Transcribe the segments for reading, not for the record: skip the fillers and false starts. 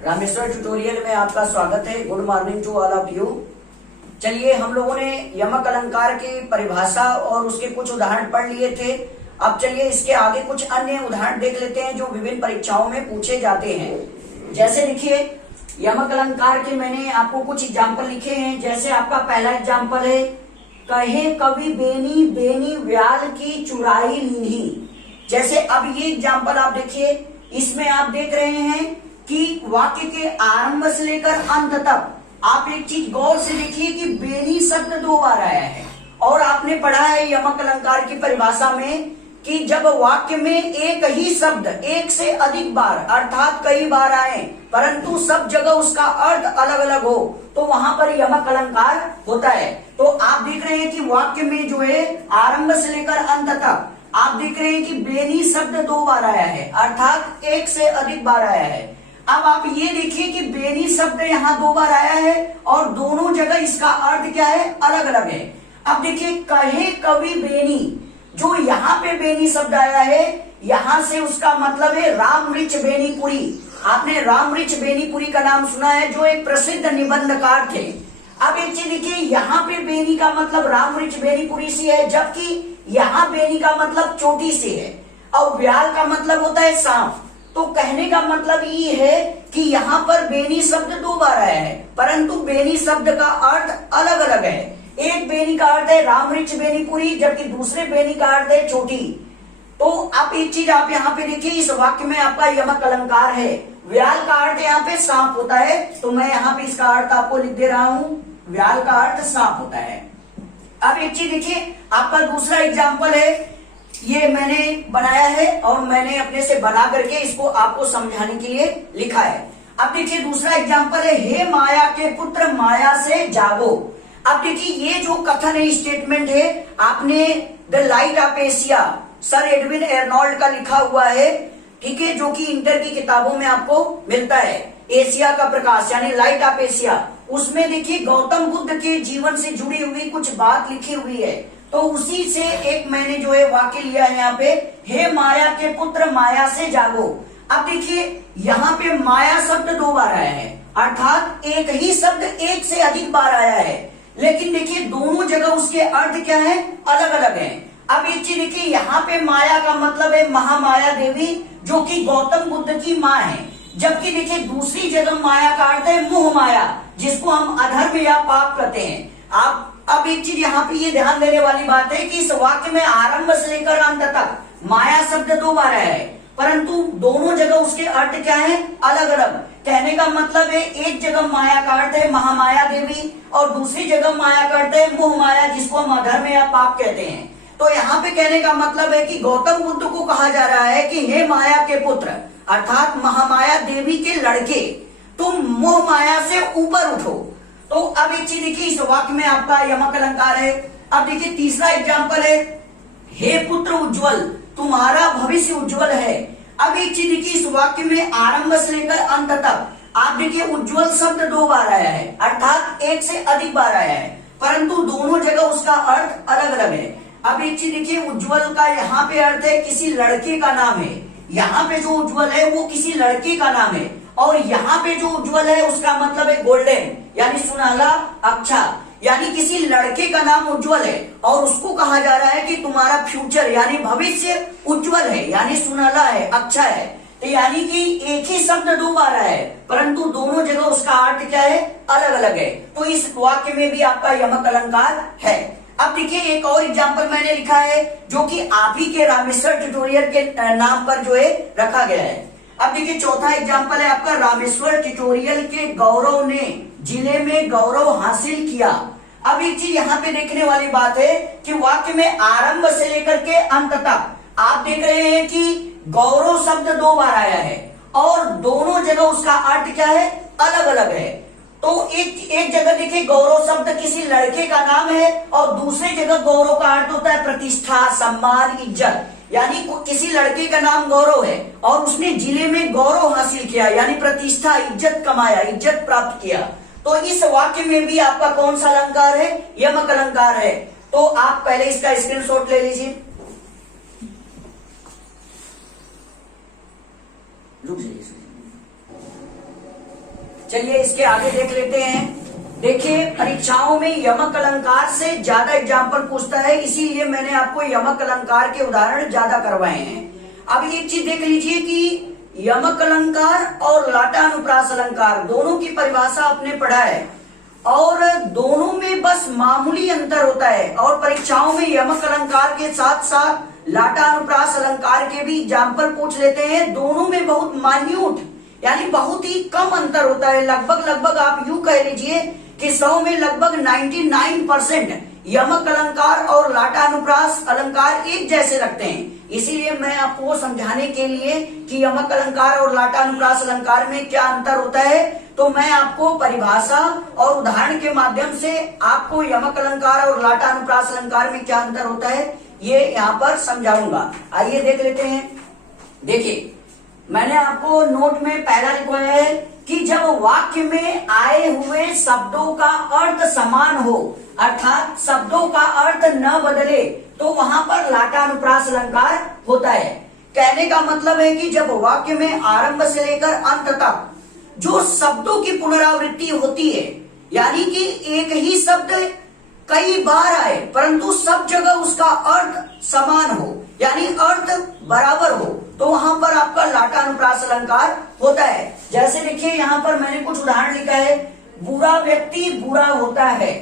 Rameshwar tutorial में आपका स्वागत है। Good morning to all of you. चलिए, हम लोगों ने यमक अलंकार की परिभाषा और उसके कुछ उदाहरण पढ़ लिए थे। अब चलिए इसके आगे कुछ अन्य उदाहरण देख लेते हैं जो विभिन्न परीक्षाओं में पूछे जाते हैं। जैसे देखिए, यमक अलंकार के मैंने आपको कुछ एग्जाम्पल लिखे हैं। जैसे आपका पहला एग्जाम्पल है, कहे कवि बेनी बेनी व्याल की चुराई लीन्ही। जैसे अब ये एग्जाम्पल आप देखिए, इसमें आप देख रहे हैं कि वाक्य के आरंभ से लेकर अंत तक आप एक चीज गौर से देखिए कि बेनी शब्द 2 बार आया है। और आपने पढ़ा है यमक अलंकार की परिभाषा में कि जब वाक्य में एक ही शब्द एक से अधिक बार अर्थात कई बार आए परंतु सब जगह उसका अर्थ अलग अलग हो तो वहां पर यमक अलंकार होता है। तो आप देख रहे हैं कि वाक्य में जो है आरंभ से लेकर अंत तक आप देख रहे हैं कि बेनी शब्द 2 बार आया है अर्थात एक से अधिक बार आया है। अब आप ये देखिए कि बेनी शब्द यहाँ 2 बार आया है और दोनों जगह इसका अर्थ क्या है, अलग अलग है। अब देखिए, कहे कवि बेनी, जो यहाँ पे बेनी शब्द आया है यहाँ से उसका मतलब है रामऋच बेनीपुरी। आपने रामऋच बेनीपुरी का नाम सुना है, जो एक प्रसिद्ध निबंधकार थे। अब एक चीज देखिए, यहाँ पे बेनी का मतलब रामऋच बेनीपुरी से है, जबकि यहाँ बेनी का मतलब चोटी से है और व्याल का मतलब होता है सांप। तो कहने का मतलब ये है कि यहाँ पर बेनी शब्द 2 बार आया है परंतु बेनी शब्द का अर्थ अलग अलग है। एक बेनी का अर्थ है रामऋच बेनीपुरी जबकि दूसरे बेनी का अर्थ है चोटी। तो आप एक चीज आप यहाँ पे देखिए, इस वाक्य में आपका यमक अलंकार है। व्याल का अर्थ यहाँ पे सांप होता है, तो मैं यहाँ पे इसका अर्थ आपको लिख दे रहा हूँ, व्याल का अर्थ सांप होता है। अब एक चीज देखिए, आपका दूसरा एग्जाम्पल है, ये मैंने बनाया है और मैंने अपने से बना करके इसको आपको समझाने के लिए लिखा है। अब देखिए दूसरा एग्जाम्पल है, हे माया के पुत्र माया से जागो। अब देखिए ये जो कथन है, स्टेटमेंट है, आपने the light of Asia sir Edwin Arnold का लिखा हुआ है, ठीक है, जो कि इंटर की किताबों में आपको मिलता है। एशिया का प्रकाश यानी लाइट ऑफ एशिया, उसमें देखिए गौतम बुद्ध के जीवन से जुड़ी हुई कुछ बात लिखी हुई है। तो उसी से एक मैंने जो है वाक्य लिया है यहाँ पे, हे माया के पुत्र माया से जागो। अब देखिए यहाँ पे माया शब्द 2 बार आया है अर्थात एक ही शब्द एक से अधिक बार आया है, लेकिन देखिए दोनों जगह उसके अर्थ क्या है, अलग अलग है। अब एक चीज देखिए, यहाँ पे माया का मतलब है महामाया देवी, जो कि गौतम बुद्ध की माँ है, जबकि देखिए दूसरी जगह माया का अर्थ है मोह माया, जिसको हम अधर्म या पाप कहते हैं। आप अब एक चीज यहाँ पे ये ध्यान देने वाली बात है कि इस वाक्य में आरंभ से लेकर अंत तक माया शब्द 2 बार आया है परंतु दोनों जगह उसके अर्थ क्या है, अलग अलग। कहने का मतलब है एक जगह माया का अर्थ है महामाया देवी और दूसरी जगह माया का अर्थ है मोह माया, जिसको हम अधर्म या पाप कहते हैं। तो यहाँ पे कहने का मतलब है कि गौतम बुद्ध को कहा जा रहा है कि हे माया के पुत्र अर्थात महामाया देवी के लड़के, तुम मोह माया से ऊपर उठो। तो अब एक चीज देखिए, इस वाक्य में आपका यमक अलंकार है। अब देखिए तीसरा एग्जाम्पल है, हे पुत्र उज्जवल तुम्हारा भविष्य उज्जवल है। अब एक चीज देखिए, इस वाक्य में आरंभ से लेकर अंत तक आप देखिए उज्जवल शब्द 2 बार आया है अर्थात एक से अधिक बार आया है परंतु दोनों जगह उसका अर्थ अलग अलग है। अब एक चीज देखिए, उज्जवल का यहाँ पे अर्थ है किसी लड़के का नाम है, यहाँ पे जो उज्जवल है वो किसी लड़के का नाम है और यहाँ पे जो उज्जवल है उसका मतलब है गोल्डन यानी सुनहला, अच्छा यानी किसी लड़के का नाम उज्जवल है और उसको कहा जा रहा है कि तुम्हारा फ्यूचर यानी भविष्य उज्जवल है यानी सुनहला है, अच्छा है। तो यानी कि एक ही शब्द 2 बार आया है परंतु दोनों जगह उसका अर्थ क्या है, अलग अलग है। तो इस वाक्य में भी आपका यमक अलंकार है। अब देखिए एक और एग्जाम्पल मैंने लिखा है जो कि आप ही के रामेश्वर ट्यूटोरियल के नाम पर जो है रखा गया है। अब देखिए चौथा एग्जाम्पल है आपका, रामेश्वर ट्यूटोरियल के गौरव ने जिले में गौरव हासिल किया। अब एक चीज यहाँ पे देखने वाली बात है कि वाक्य में आरंभ से लेकर के अंत तक आप देख रहे हैं कि गौरव शब्द 2 बार आया है और दोनों जगह उसका अर्थ क्या है, अलग अलग है। तो एक जगह देखिए गौरव शब्द किसी लड़के का नाम है और दूसरी जगह गौरव का अर्थ होता है प्रतिष्ठा, सम्मान, इज्जत, यानी किसी लड़के का नाम गौरव है और उसने जिले में गौरव हासिल किया यानी प्रतिष्ठा, इज्जत कमाया, इज्जत प्राप्त किया। तो इस वाक्य में भी आपका कौन सा अलंकार है, यमक अलंकार है। तो आप पहले इसका स्क्रीनशॉट ले लीजिए। रुक जाइए। चलिए इसके आगे देख लेते हैं। देखिए परीक्षाओं में यमक अलंकार से ज्यादा एग्जाम्पल पूछता है, इसीलिए मैंने आपको यमक अलंकार के उदाहरण ज्यादा करवाए हैं। अब एक चीज देख लीजिए कि यमक अलंकार और लाटानुप्रास अलंकार दोनों की परिभाषा आपने पढ़ा है और दोनों में बस मामूली अंतर होता है, और परीक्षाओं में यमक अलंकार के साथ साथ लाटानुप्रास अलंकार के भी एग्जाम्पल पूछ लेते हैं। दोनों में बहुत मान्यूट यानी बहुत ही कम अंतर होता है। लगभग आप यूं कह लीजिए कि 100 में लगभग 99% यमक अलंकार और लाटानुप्रास अलंकार एक जैसे लगते हैं। इसीलिए मैं आपको समझाने के लिए कि यमक अलंकार और लाटानुप्रास अलंकार में क्या अंतर होता है, तो मैं आपको परिभाषा और उदाहरण के माध्यम से आपको यमक अलंकार और लाटानुप्रास अलंकार में क्या अंतर होता है ये यहाँ पर समझाऊंगा। आइए देख लेते हैं। देखिए मैंने आपको नोट में पहला लिखवाया है कि जब वाक्य में आए हुए शब्दों का अर्थ समान हो, अर्थात शब्दों का अर्थ न बदले, तो वहां पर लाटानुप्रास अलंकार होता है। कहने का मतलब है कि जब वाक्य में आरंभ से लेकर अंत तक जो शब्दों की पुनरावृत्ति होती है, यानी कि एक ही शब्द कई बार आए परंतु सब जगह उसका अर्थ समान हो, यानी अर्थ बराबर हो, तो वहां पर आपका लाटानुप्रास अलंकार होता है। जैसे देखिए यहाँ पर मैंने कुछ उदाहरण लिखा है, बुरा व्यक्ति बुरा होता है।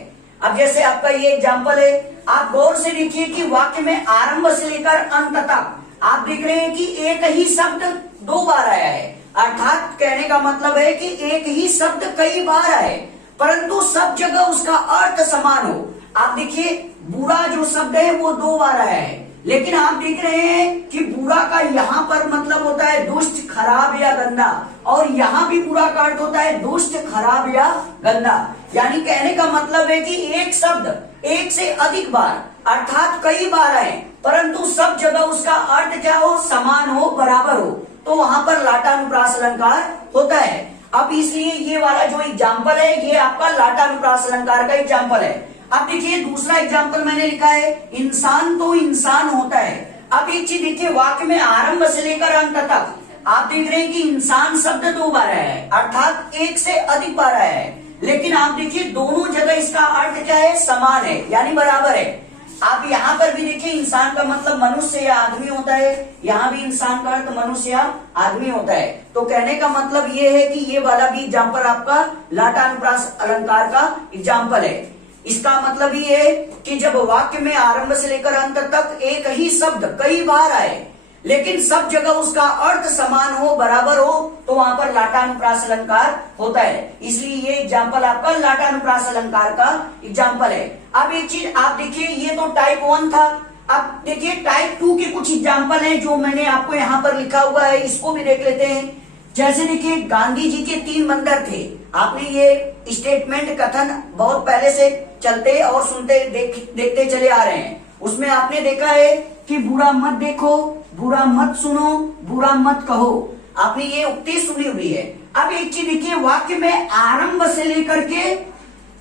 अब जैसे आपका ये एग्जाम्पल है, आप गौर से देखिए कि वाक्य में आरंभ से लेकर अंत तक आप देख रहे हैं कि एक ही शब्द 2 बार आया है, अर्थात कहने का मतलब है कि एक ही शब्द कई बार आए परंतु सब जगह उसका अर्थ समान हो। आप देखिए बुरा जो शब्द है वो 2 बार आया है, लेकिन आप देख रहे हैं कि बुरा का यहाँ पर मतलब होता है दुष्ट, खराब या गंदा, और यहाँ भी बुरा का अर्थ होता है दुष्ट, खराब या गंदा। यानी कहने का मतलब है कि एक शब्द एक से अधिक बार अर्थात कई बार आए परंतु सब जगह उसका अर्थ क्या हो, समान हो, बराबर हो, तो वहां पर लाटानुप्रास अलंकार होता है। अब इसलिए ये वाला जो एग्जाम्पल है ये आपका लाटानुप्रास अलंकार का एग्जाम्पल है। अब देखिए दूसरा एग्जाम्पल मैंने लिखा है, इंसान तो इंसान होता है। अब एक चीज देखिए, वाक्य में आरंभ से लेकर अंत तक आप देख रहे हैं कि इंसान शब्द 2 बार आया है, अर्थात एक से अधिक बार आया है, लेकिन आप देखिए दोनों जगह इसका अर्थ क्या है, समान है, यानी बराबर है। आप यहाँ पर भी देखिए इंसान का मतलब मनुष्य या आदमी होता है, यहाँ भी इंसान का अर्थ मनुष्य या आदमी होता है। तो कहने का मतलब ये है कि ये वाला भी एग्जाम्पल आपका लाटानुप्रास अलंकार का एग्जाम्पल है। इसका मतलब ये है कि जब वाक्य में आरंभ से लेकर अंत तक एक ही शब्द कई बार आए लेकिन सब जगह उसका अर्थ समान हो, बराबर हो, तो वहां पर लाटानुप्रास अलंकार होता है। इसलिए ये एग्जाम्पल आपका लाटानुप्रास अलंकार का एग्जाम्पल है। अब एक चीज आप देखिए, ये तो टाइप 1 था। अब देखिए टाइप 2 के कुछ एग्जाम्पल हैं जो मैंने आपको यहाँ पर लिखा हुआ है, इसको भी देख लेते हैं। जैसे देखिए गांधी जी के 3 मंदिर थे। आपने ये स्टेटमेंट कथन बहुत पहले से चलते और सुनते देखते चले आ रहे हैं। उसमें आपने देखा है कि बुरा मत देखो, बुरा मत सुनो, बुरा मत कहो। आपने ये उक्ति सुनी हुई है। अब एक चीज देखिए, वाक्य में आरंभ से लेकर के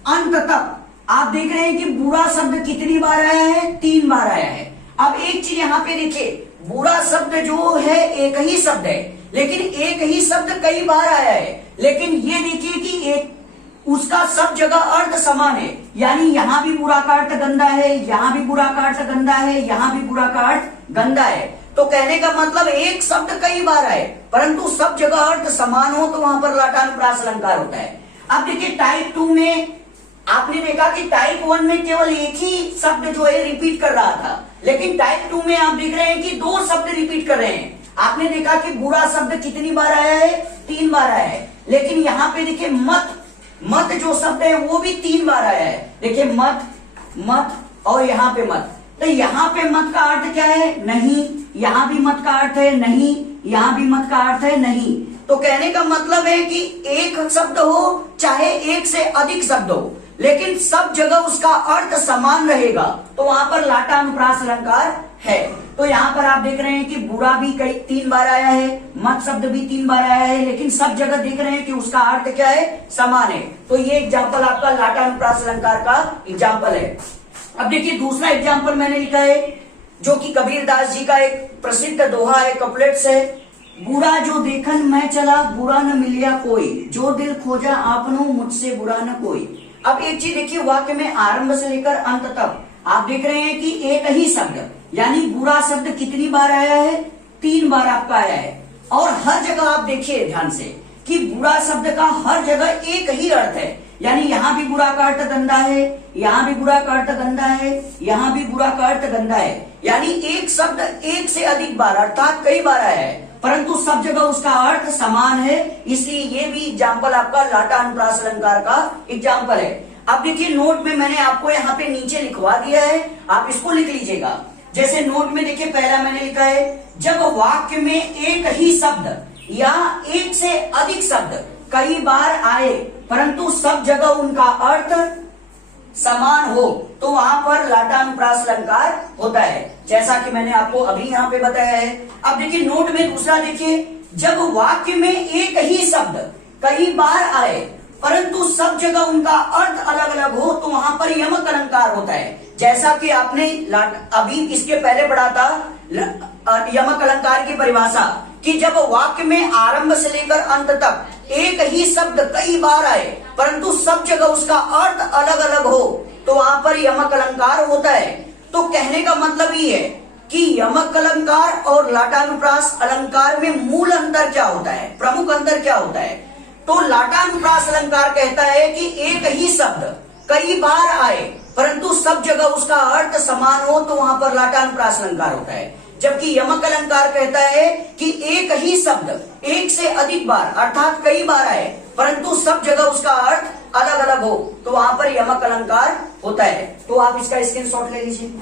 अंत तक आप देख रहे हैं कि बुरा शब्द कितनी बार आया है, 3 बार आया है। अब एक चीज यहाँ पे देखिए, बुरा शब्द जो है एक ही शब्द है लेकिन एक ही शब्द कई बार आया है, लेकिन ये देखिए कि एक उसका सब जगह अर्थ समान है, यानी यहाँ भी बुरा का अर्थ गंदा है, यहाँ भी बुरा का अर्थ गंदा है, यहाँ भी बुरा का अर्थ गंदा है। तो कहने का मतलब एक शब्द कई बार आए परंतु सब जगह अर्थ समान हो, तो वहां पर लाटानुप्रास अलंकार होता है। अब देखिए टाइप 2 में आपने देखा कि टाइप 1 में केवल एक ही शब्द जो है रिपीट कर रहा था, लेकिन टाइप 2 में आप देख रहे हैं कि 2 शब्द रिपीट कर रहे हैं। आपने देखा कि बुरा शब्द कितनी बार आया है, 3 बार आया है, लेकिन यहाँ पे देखिए मत जो शब्द है वो भी 3 बार आया है। देखिए मत और यहाँ पे मत, तो यहाँ पे मत का अर्थ क्या है, नहीं, यहाँ भी मत का अर्थ है नहीं, यहाँ भी मत का अर्थ है नहीं। तो कहने का मतलब है कि एक शब्द हो चाहे एक से अधिक शब्द हो, लेकिन सब जगह उसका अर्थ समान रहेगा, तो वहां पर लाटानुप्रास अलंकार है। तो यहाँ पर आप देख रहे हैं कि बुरा भी 3 बार आया है, मत शब्द भी 3 बार आया है, लेकिन सब जगह देख रहे हैं कि उसका अर्थ क्या है, समान है। तो ये एग्जाम्पल आपका लाटानुप्रास अलंकार का एग्जाम्पल है। अब देखिए दूसरा एग्जाम्पल मैंने लिखा है जो कि कबीरदास जी का एक प्रसिद्ध दोहा है, कपलेट्स है। बुरा जो देखन मैं चला, बुरा न मिलिया कोई, जो दिल खोजा आपनो, मुझसे बुरा न कोई। अब एक चीज देखिए, वाक्य में आरंभ से लेकर अंत तक आप देख रहे हैं कि एक ही शब्द, यानी बुरा शब्द कितनी बार आया है? 3 बार आपका आया है। और हर जगह आप देखिए ध्यान से कि बुरा शब्द का हर जगह एक ही अर्थ है, यानी यहाँ भी बुरा का अर्थ गंदा है, यहाँ भी बुरा का अर्थ गंदा है, यहाँ भी बुरा का अर्थ गंदा है। यानी एक शब्द एक से अधिक बार अर्थात कई बार आया है, परंतु सब जगह उसका अर्थ समान है। इसलिए ये भी एग्जाम्पल आपका लाटा अनुप्रास अलंकार का एग्जाम्पल है। अब देखिए नोट में मैंने आपको यहाँ पे नीचे लिखवा दिया है, आप इसको लिख लीजिएगा। जैसे नोट में देखिए पहला मैंने लिखा है, जब वाक्य में एक ही शब्द या एक से अधिक शब्द कई बार आए परंतु सब जगह उनका अर्थ समान हो तो वहां पर लाटानुप्रास अलंकार होता है, जैसा कि मैंने आपको अभी यहाँ पे बताया है। अब देखिए नोट में दूसरा देखिए, जब वाक्य में एक ही शब्द कई बार आए परंतु सब जगह उनका अर्थ अलग अलग हो तो वहां पर यमक अलंकार होता है, जैसा कि आपने अभी इसके पहले पढ़ा था यमक अलंकार की परिभाषा कि जब वाक्य में आरंभ से लेकर अंत तक एक ही शब्द कई बार आए परंतु सब जगह उसका अर्थ अलग अलग हो तो वहां पर यमक अलंकार होता है। तो कहने का मतलब ये है कि यमक अलंकार और लाटानुप्रास अलंकार में मूल अंतर क्या होता है, प्रमुख अंतर क्या होता है? तो लाटानुप्रास अलंकार कहता है कि एक ही शब्द कई बार आए परंतु सब जगह उसका अर्थ समान हो तो वहां पर लाटानुप्रास अलंकार होता है, जबकि यमक अलंकार कहता है कि एक ही शब्द एक से अधिक बार अर्थात कई बार आए परंतु सब जगह उसका अर्थ अलग अलग हो तो वहां पर यमक अलंकार होता है। तो आप इसका स्क्रीनशॉट ले लीजिए।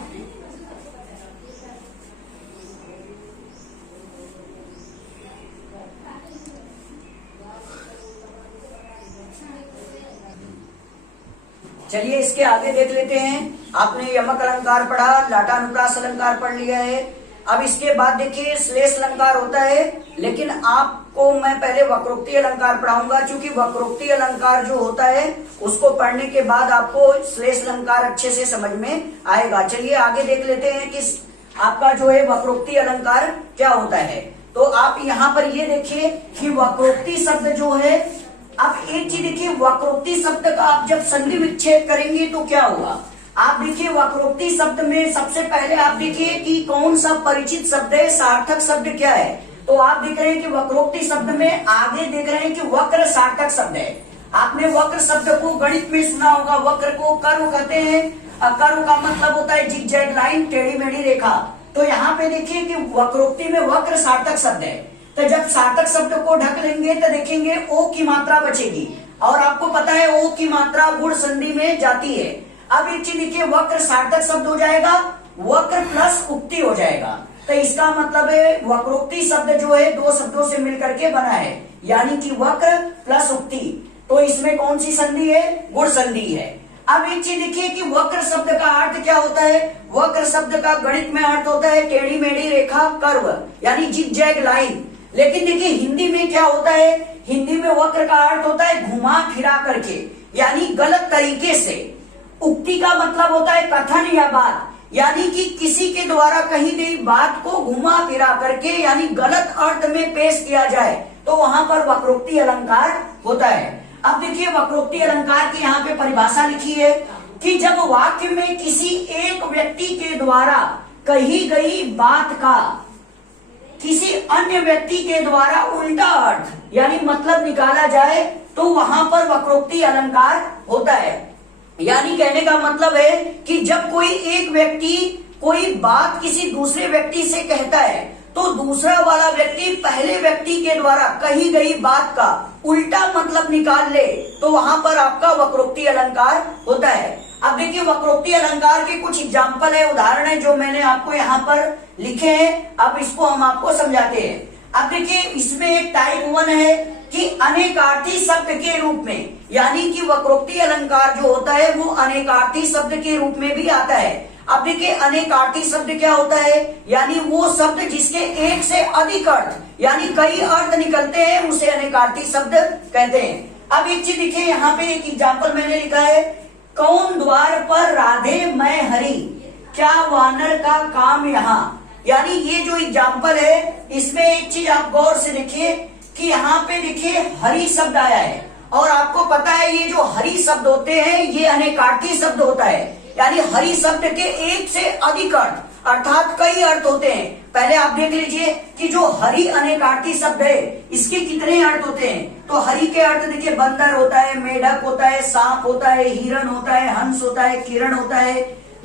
चलिए इसके आगे देख लेते हैं। आपने यमक अलंकार पढ़ा, लाटानुप्रास अलंकार पढ़ लिया है। अब इसके बाद देखिए श्लेष अलंकार होता है, लेकिन आपको मैं पहले वक्रोक्ति अलंकार पढ़ाऊंगा, क्योंकि वक्रोक्ति अलंकार जो होता है उसको पढ़ने के बाद आपको श्लेष अलंकार अच्छे से समझ में आएगा। चलिए आगे देख लेते हैं कि आपका जो है वक्रोक्ति अलंकार क्या होता है। तो आप यहाँ पर ये देखिए कि वक्रोक्ति शब्द जो है, आप एक चीज देखिए, वक्रोक्ति शब्द का आप जब संधि विच्छेद करेंगे तो क्या होगा? आप देखिए वक्रोक्ति शब्द में सबसे पहले आप देखिए कि कौन सा परिचित शब्द है, सार्थक शब्द क्या है। तो आप देख रहे हैं कि वक्रोक्ति शब्द में आगे देख रहे हैं कि वक्र सार्थक शब्द है। आपने वक्र शब्द को गणित में सुना होगा, वक्र को कर्व कहते हैं। कर्व का मतलब होता है जिगजैग लाइन, टेढ़ी मेढ़ी रेखा। तो यहाँ पे देखिए कि वक्रोक्ति में वक्र सार्थक शब्द है। तो जब सार्थक शब्द को ढक लेंगे तो देखेंगे ओ की मात्रा बचेगी, और आपको पता है ओ की मात्रा गुण संधि में जाती है। अब एक चीज देखिए, वक्र सार्थक शब्द हो जाएगा, वक्र प्लस उक्ति हो जाएगा। तो इसका मतलब है वक्रोक्ति शब्द जो है दो शब्दों से मिलकर के बना है, यानी कि वक्र प्लस उक्ति। तो इसमें कौन सी संधि है? गुण संधि है। अब एक चीज देखिए कि वक्र शब्द का अर्थ क्या होता है? वक्र शब्द का गणित में अर्थ होता है टेढ़ी मेढ़ी रेखा, कर्व, यानी जिगजैग लाइन। लेकिन देखिए हिंदी में क्या होता है? हिंदी में वक्र का अर्थ होता है घुमा फिरा करके, यानी गलत तरीके से। उक्ति का मतलब होता है कथन या बात, यानी कि किसी के द्वारा कही गई बात को घुमा फिरा करके यानी गलत अर्थ में पेश किया जाए तो वहां पर वक्रोक्ति अलंकार होता है। अब देखिए वक्रोक्ति अलंकार की यहाँ पे परिभाषा लिखी है कि जब वाक्य में किसी एक व्यक्ति के द्वारा कही गई बात का किसी अन्य व्यक्ति के द्वारा उल्टा अर्थ यानी मतलब निकाला जाए तो वहां पर वक्रोक्ति अलंकार होता है। यानी कहने का मतलब है कि जब कोई एक व्यक्ति कोई बात किसी दूसरे व्यक्ति से कहता है तो दूसरा वाला व्यक्ति पहले व्यक्ति के द्वारा कही गई बात का उल्टा मतलब निकाल ले तो वहां पर आपका वक्रोक्ति अलंकार होता है। अब देखिए वक्रोक्ति अलंकार के कुछ एग्जाम्पल है, उदाहरण है जो मैंने आपको यहाँ पर लिखे हैं। अब इसको हम आपको समझाते हैं। अब देखिए इसमें एक टाइप 1 है कि अनेकार्थी शब्द के रूप में, यानी कि वक्रोक्ति अलंकार जो होता है वो अनेकार्थी शब्द के रूप में भी आता है। अब देखिए अनेकार्थी शब्द क्या होता है? यानी वो शब्द जिसके एक से अधिक अर्थ यानी कई अर्थ निकलते हैं उसे अनेकार्थी शब्द कहते हैं। अब एक चीज देखिए यहाँ पे एक एग्जाम्पल मैंने लिखा है, कौन द्वार पर राधे मैं हरि, क्या वानर का काम यहाँ। यानी ये जो एग्जाम्पल है इसमें एक चीज आप गौर से देखिए कि यहाँ पे देखिए हरि शब्द आया है, और आपको पता है ये जो हरि शब्द होते हैं ये अनेकार्थी शब्द होता है। यानी हरि शब्द के एक से अधिक अर्थ अर्थात कई अर्थ होते हैं। पहले आप देख लीजिए कि जो हरि अनेकार्थी शब्द है इसके कितने अर्थ होते हैं। तो हरि के अर्थ देखिए बंदर होता है, मेढक होता है, सांप होता है, हिरण होता है, हंस होता है, किरण होता है,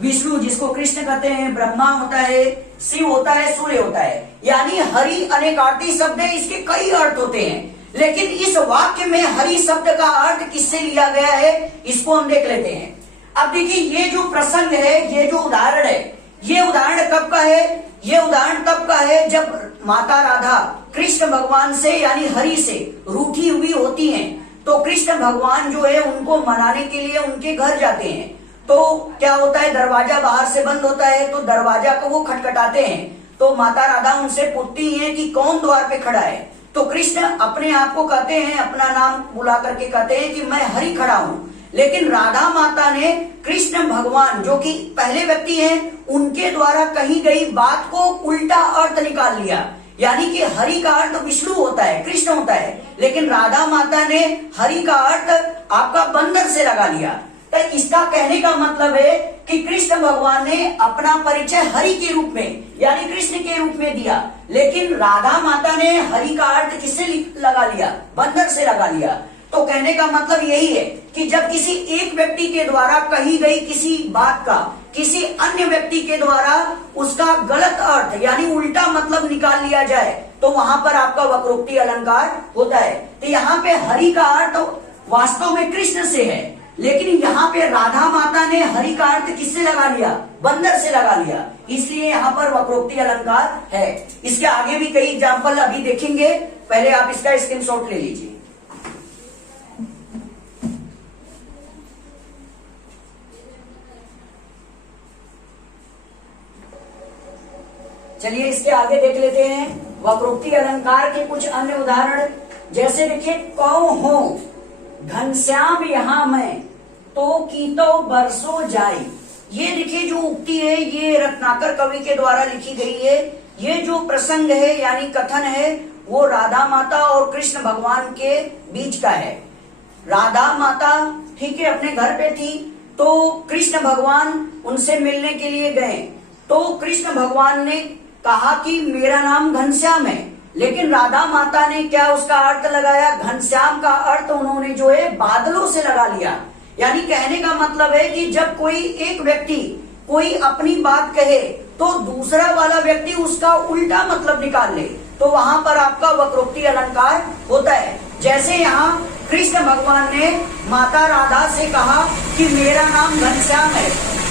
विष्णु जिसको कृष्ण कहते हैं, ब्रह्मा होता है, शिव होता है, सूर्य होता है। यानी हरि अनेकार्थी शब्द है, इसके कई अर्थ होते हैं। लेकिन इस वाक्य में हरि शब्द का अर्थ किससे लिया गया है इसको हम देख लेते हैं। अब देखिए ये जो प्रसंग है, ये जो उदाहरण है, ये उदाहरण कब का है? ये उदाहरण तब का है जब माता राधा कृष्ण भगवान से यानी हरि से रूठी हुई होती हैं। तो कृष्ण भगवान जो है उनको मनाने के लिए उनके घर जाते हैं। तो क्या होता है, दरवाजा बाहर से बंद होता है, तो दरवाजा को वो खटखटाते हैं। तो माता राधा उनसे पूछती है कि कौन द्वार पे खड़ा है। तो कृष्ण अपने आप को कहते हैं, अपना नाम बुला करके कहते हैं कि मैं हरि खड़ा हूँ। लेकिन राधा माता ने कृष्ण भगवान जो कि पहले व्यक्ति हैं उनके द्वारा कही गई बात को उल्टा अर्थ निकाल लिया। यानी कि हरि का अर्थ विष्णु होता है, कृष्ण होता है, लेकिन राधा माता ने हरि का अर्थ आपका बंदर से लगा लिया। तो इसका कहने का मतलब है कि कृष्ण भगवान ने अपना परिचय हरि के रूप में यानी कृष्ण के रूप में दिया, लेकिन राधा माता ने हरि का अर्थ किससे लगा लिया? बंदर से लगा लिया। तो कहने का मतलब यही है कि जब किसी एक व्यक्ति के द्वारा कही गई किसी बात का किसी अन्य व्यक्ति के द्वारा उसका गलत अर्थ यानी उल्टा मतलब निकाल लिया जाए तो वहां पर आपका वक्रोक्ति अलंकार होता है। तो यहाँ पे हरि का अर्थ वास्तव में कृष्ण से है, लेकिन यहाँ पे राधा माता ने हरि का अर्थ किससे लगा लिया? बंदर से लगा लिया, इसलिए यहाँ पर वक्रोक्ति अलंकार है। इसके आगे भी कई एग्जाम्पल अभी देखेंगे, पहले आप इसका स्क्रीनशॉट ले लीजिए। चलिए इसके आगे देख लेते हैं वक्रोक्ति अलंकार के कुछ अन्य उदाहरण। जैसे देखिए, कौ हो घनश्याम यहाँ मैं तो कीतो बरसों जाई। ये देखिए जो उक्ति है ये रत्नाकर कवि के द्वारा लिखी गई है। ये जो प्रसंग है यानी कथन है वो राधा माता और कृष्ण भगवान के बीच का है। राधा माता ठीक है अपने घर पे थी, तो कृष्ण भगवान उनसे मिलने के लिए गए। तो कृष्ण भगवान ने कहा कि मेरा नाम घनश्याम है, लेकिन राधा माता ने क्या उसका अर्थ लगाया? घनश्याम का अर्थ उन्होंने जो है बादलों से लगा लिया। यानी कहने का मतलब है कि जब कोई एक व्यक्ति कोई अपनी बात कहे तो दूसरा वाला व्यक्ति उसका उल्टा मतलब निकाल ले, तो वहां पर आपका वक्रोक्ति अलंकार होता है। जैसे यहाँ कृष्ण भगवान ने माता राधा से कहा कि मेरा नाम घनश्याम है,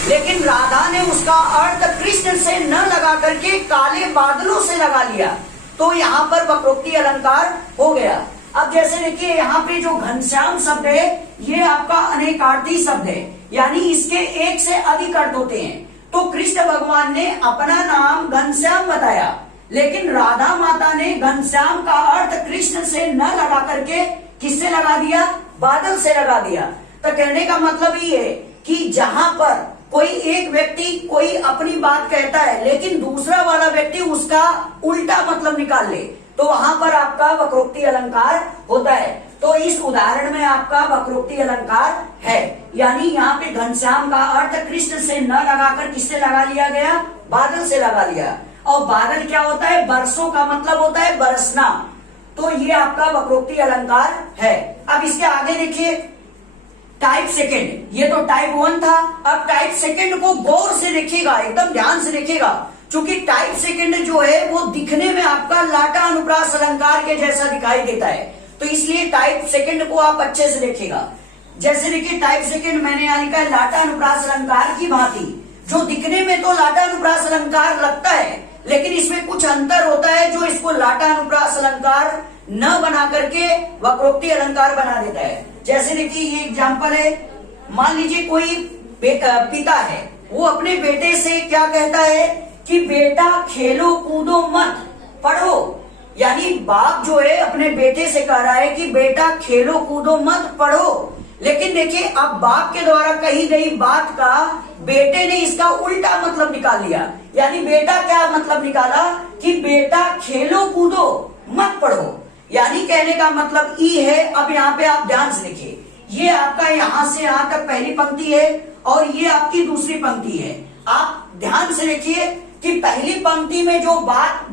लेकिन राधा ने उसका अर्थ कृष्ण से न लगा करके काले बादलों से लगा लिया, तो यहाँ पर वक्रोक्ति अलंकार हो गया। अब जैसे देखिए यहाँ पे जो घनश्याम शब्द है ये आपका अनेकार्थी शब्द है, यानी इसके एक से अधिक अर्थ होते हैं। तो कृष्ण भगवान ने अपना नाम घनश्याम बताया, लेकिन राधा माता ने घनश्याम का अर्थ कृष्ण से न लगा करके किससे लगा दिया? बादल से लगा दिया। तो कहने का मतलब ये है कि जहां पर कोई एक व्यक्ति कोई अपनी बात कहता है लेकिन दूसरा वाला व्यक्ति उसका उल्टा मतलब निकाल ले, तो वहां पर आपका वक्रोक्ति अलंकार होता है। तो इस उदाहरण में आपका वक्रोक्ति अलंकार है, यानी यहाँ पे घनश्याम का अर्थ कृष्ण से न लगाकर किससे लगा लिया गया? बादल से लगा लिया। और बादल क्या होता है? बरसों का मतलब होता है बरसना, तो ये आपका वक्रोक्ति अलंकार है। अब इसके आगे देखिए टाइप सेकंड, ये तो टाइप 1 था। अब टाइप सेकंड को गौर से देखिएगा, एकदम ध्यान से देखिएगा, क्योंकि टाइप सेकंड जो है वो दिखने में आपका लाटा अनुप्रास अलंकार के जैसा दिखाई देता है, तो इसलिए टाइप सेकंड को आप अच्छे से देखिएगा। जैसे देखिए टाइप सेकंड मैंने यहाँ लिखा है लाटा अनुप्रास अलंकार की भांति, जो दिखने में तो लाटा अनुप्रास अलंकार लगता है, लेकिन इसमें कुछ अंतर होता है जो इसको लाटा अनुप्रास अलंकार न बना करके वक्रोक्ति अलंकार बना देता है। जैसे देखिए ये एग्जाम्पल है, मान लीजिए कोई पिता है, वो अपने बेटे से क्या कहता है कि बेटा खेलो कूदो मत पढ़ो। यानी बाप जो है अपने बेटे से कह रहा है कि बेटा खेलो कूदो मत पढ़ो, लेकिन देखिए अब बाप के द्वारा कही गई बात का बेटे ने इसका उल्टा मतलब निकाल लिया। यानी बेटा क्या मतलब निकाला कि बेटा खेलो कूदो मत पढ़ो। यानी कहने का मतलब ई है। अब यहाँ पे आप ध्यान से देखिए, ये आपका यहां से यहां तक पहली पंक्ति है और ये आपकी दूसरी पंक्ति है। आप ध्यान से देखिए कि पहली पंक्ति में जो बात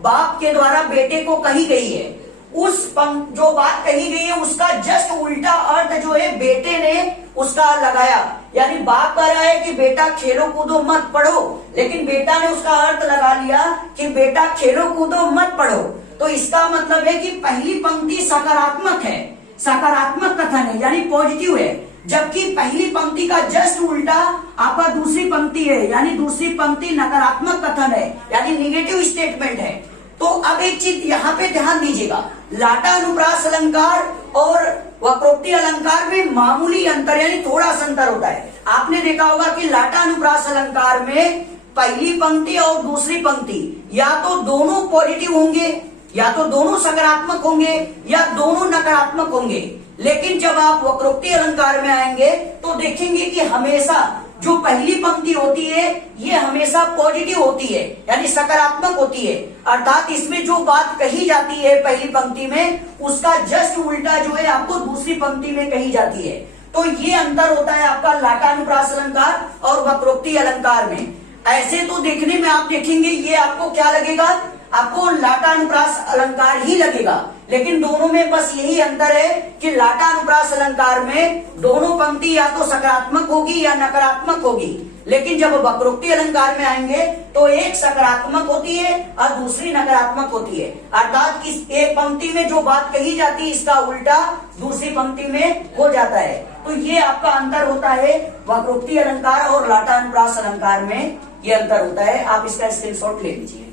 बाप के द्वारा बेटे को कही गई है, जो बात कही गई है उसका जस्ट उल्टा अर्थ जो है बेटे ने उसका लगाया। यानी बाप कह रहा है कि बेटा खेलो कूदो मत पढ़ो, लेकिन बेटा ने उसका अर्थ लगा लिया कि बेटा खेलो कूदो मत पढ़ो। तो इसका मतलब है कि पहली पंक्ति सकारात्मक है, सकारात्मक कथन है, यानी पॉजिटिव है। जबकि पहली पंक्ति का जस्ट उल्टा आपका दूसरी पंक्ति है, यानी दूसरी पंक्ति नकारात्मक कथन है, यानी निगेटिव स्टेटमेंट है। तो अब एक चीज यहाँ पे ध्यान दीजिएगा, लाटा अनुप्रास अलंकार और वक्रोक्ति अलंकार में मामूली अंतर यानी थोड़ा सा अंतर होता है। आपने देखा होगा कि लाटा अनुप्रास अलंकार में पहली पंक्ति और दूसरी पंक्ति या तो दोनों पॉजिटिव होंगे, या तो दोनों सकारात्मक होंगे, या दोनों नकारात्मक होंगे। लेकिन जब आप वक्रोक्ति अलंकार में आएंगे तो देखेंगे कि हमेशा जो पहली पंक्ति होती है ये हमेशा पॉजिटिव होती है, यानी सकारात्मक होती है। अर्थात इसमें जो बात कही जाती है पहली पंक्ति में उसका जस्ट उल्टा जो है आपको दूसरी पंक्ति में कही जाती है। तो ये अंतर होता है आपका लाटानुप्रास अलंकार और वक्रोक्ति अलंकार में। ऐसे तो देखने में आप देखेंगे ये आपको क्या लगेगा, आपको लाटानुप्रास अलंकार ही लगेगा। लेकिन दोनों में बस यही अंतर है कि लाटानुप्रास अलंकार में दोनों पंक्ति या तो सकारात्मक होगी या नकारात्मक होगी। लेकिन जब वक्रोक्ति अलंकार में आएंगे तो एक सकारात्मक होती है और दूसरी नकारात्मक होती है। अर्थात इस एक पंक्ति में जो बात कही जाती है इसका उल्टा दूसरी पंक्ति में हो जाता है। तो ये आपका अंतर होता है वक्रोक्ति अलंकार और लाटानुप्रास अलंकार में, ये अंतर होता है। आप इसका स्क्रीनशॉट ले लीजिए।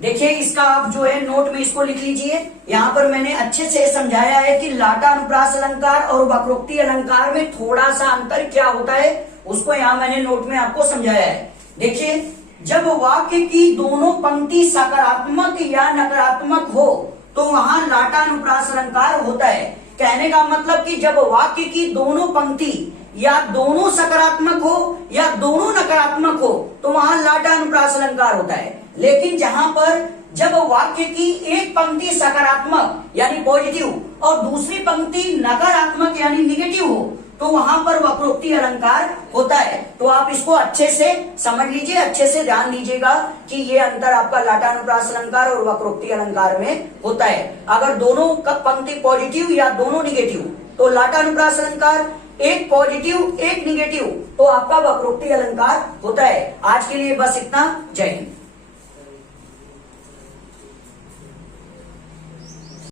देखिए इसका आप जो है नोट में इसको लिख लीजिए। यहाँ पर मैंने अच्छे से समझाया है कि लाटानुप्रास अलंकार और वक्रोक्ति अलंकार में थोड़ा सा अंतर क्या होता है, उसको यहाँ मैंने नोट में आपको समझाया है। देखिए जब वाक्य की दोनों पंक्ति सकारात्मक या नकारात्मक हो तो वहां लाटानुप्रास अलंकार होता है। कहने का मतलब कि जब वाक्य की दोनों पंक्ति या दोनों सकारात्मक हो या दोनों नकारात्मक हो तो वहां लाटानुप्रास अलंकार होता है। लेकिन जहां पर जब वाक्य की एक पंक्ति सकारात्मक यानी पॉजिटिव और दूसरी पंक्ति नकारात्मक यानी निगेटिव हो तो वहां पर वक्रोक्ति अलंकार होता है। तो आप इसको अच्छे से समझ लीजिए, अच्छे से ध्यान दीजिएगा कि ये अंतर आपका लाटानुप्रास अलंकार और वक्रोक्ति अलंकार में होता है। अगर दोनों पंक्ति पॉजिटिव या दोनों निगेटिव तो लाटानुप्रास अलंकार, एक पॉजिटिव एक निगेटिव तो आपका वक्रोक्ति अलंकार होता है। आज के लिए बस इतना। जय हिंद।